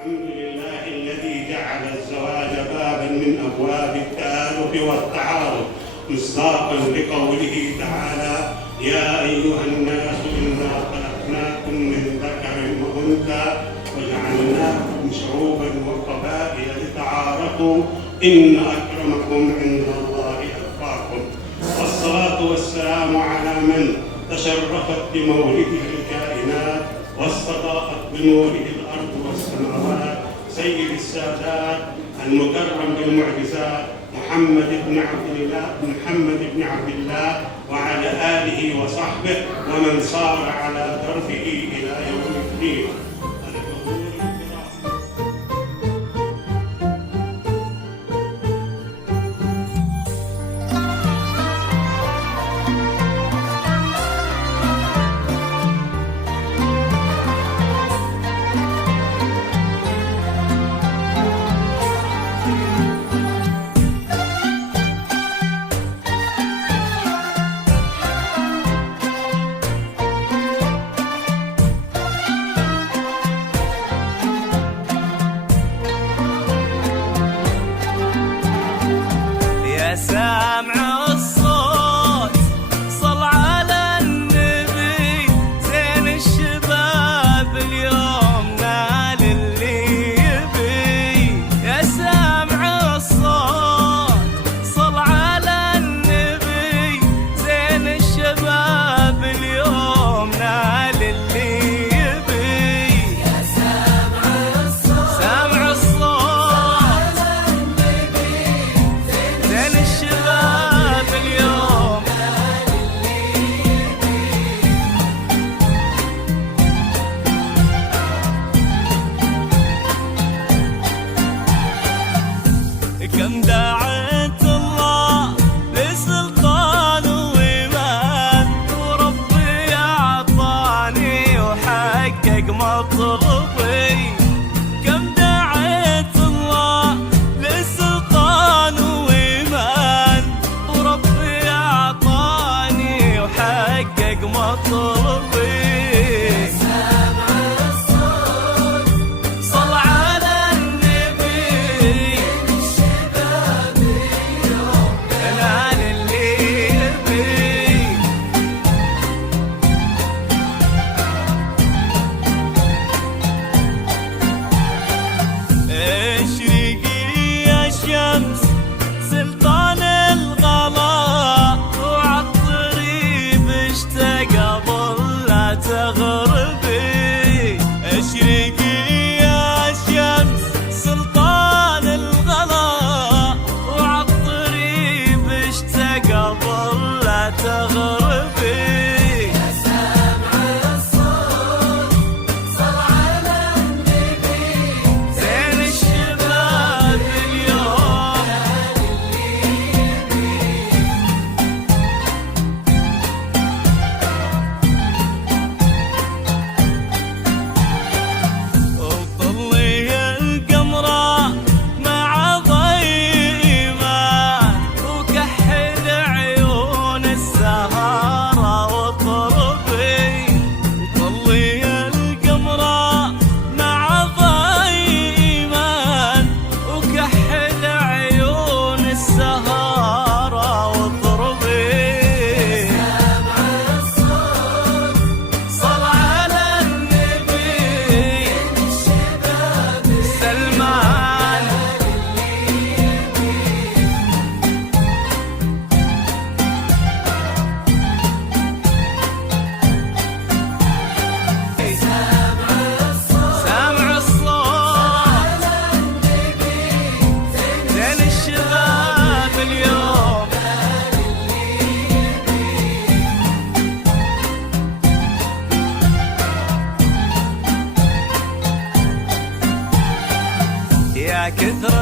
الحمد لله الذي جعل الزواج بابا من أبواب التآلف والتعارف مصداقا لقوله تعالى: يا أيها الناس إنا خلقناكم من ذكر وأنثى وجعلناكم شعوبا وقبائل لتعارفوا إن أكرمكم عند الله أتقاكم. والصلاة والسلام على من تشرفت بمولده الكائنات واستضاءت بنوره الأرض والسماوات، سيد السادات المكرم بالمعجزات محمد بن عبد الله وعلى آله وصحبه ومن صار على دربه إلى يوم الدين. سامع الصوت صل على النبي، زين الشباب اليوم نال اللي يبي. يا سامع الصوت صل على النبي، زين الشباب اليوم نال اللي يبي. يا سامع الصوت سامع الصوت الشباب اليوم كم دعيت الله لسلطان وإيمان، وربي أعطاني وحقق مطلبي. كم دعيت الله لسلطان وإيمان، وربي أعطاني وحقق مطلبي. صل على النبي، نال اللي يبي. اشرقي يا شمس سلطان الغلا، وعطري باشتاق ظل لا تغربي. اشرقي يا شمس سلطان الغلا، وعطري باشتاق ظل لا تغربي. يا سامع الصوت صل على النبي، زين الشباب اليوم وطلي القمرة مع ضيمة، وكحل عيون السهارة وطربي. وطلي القمرة مع ضيمة، وكحل عيون السهارة وطربي. صل على النبي سلمان سامع الصوت زين الشباب اليوم يا كثر